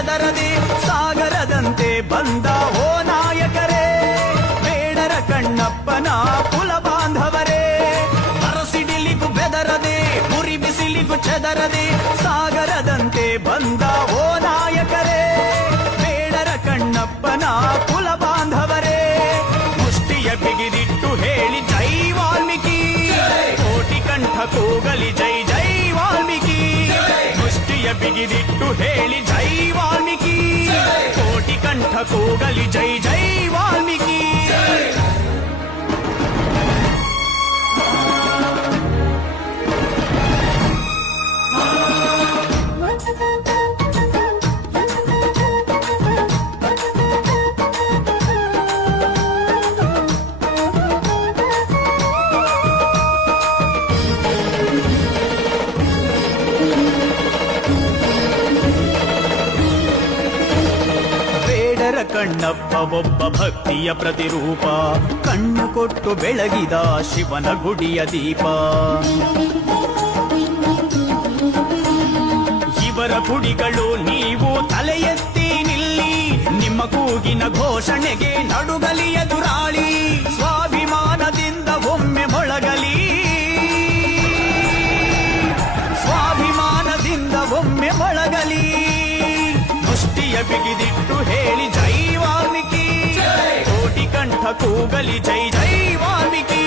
ಚದರದೆ ಸಾಗರದಂತೆ ಬಂದ ಓ ನಾಯಕರೇ, ಬೇಡರ ಕಣ್ಣಪ್ಪನ ಕುಲ ಬಾಂಧವರೇ. ಅರಸಿಡಿಲಿಗೂ ಬೆದರದೆ ಉರಿ ಬಿಸಿಲಿಗೂ ಚದರದೆ ಸಾಗರದಂತೆ ಬಂದ ಓ ನಾಯಕರೇ, ಬೇಡರ ಕಣ್ಣಪ್ಪನ ಕುಲ ಬಾಂಧವರೇ. ಮುಷ್ಟಿಯ ಬಿಗಿದಿಟ್ಟು ಹೇಳಿ ಜೈ ವಾಲ್ಮೀಕಿ, ಕೋಟಿ ಕಂಠ ಕೂಗಲಿ ಜೈ ಜೈ ವಾಲ್ಮೀಕಿ. ಮುಷ್ಟಿಯ ಬಿಗಿದಿಟ್ಟು ಹೇಳಿ ಜೈ ವಾಲ್ಮೀಕಿ, ಕೋಟಿ ಕಂಠ ಕೂಗಲಿ ಜೈ ಜೈ ವಾಲ್ಮೀಕಿ. ಕಣ್ಣಪ್ಪ ಒಬ್ಬ ಭಕ್ತಿಯ ಪ್ರತಿರೂಪ, ಕಣ್ಣು ಕೊಟ್ಟು ಬೆಳಗಿದ ಶಿವನ ಗುಡಿಯ ದೀಪ. ಇವರ ಗುಡಿಗಳು ನೀವು ತಲೆ ಎತ್ತಿ ನಿಲ್ಲಿ, ನಿಮ್ಮ ಕೂಗಿನ ಘೋಷಣೆಗೆ ನಡುಗಲಿ ಎದುರಾಳಿ. ಸ್ವಾಭಿಮಾನದಿಂದ ಒಮ್ಮೆ ಮೊಳಗಲಿ, ಸ್ವಾಭಿಮಾನದಿಂದ ಒಮ್ಮೆ ಮೊಳಗಲಿ. ಮುಷ್ಟಿಯ ಬಿಗಿದಿಟ್ಟು ಹೇಳಿ ಜೈ ವಾಲ್ಮೀಕಿ, ಕೋಟಿ ಕಂಠ ಕೂಗಲಿ ಜೈ ಜೈ ವಾಲ್ಮೀಕಿ.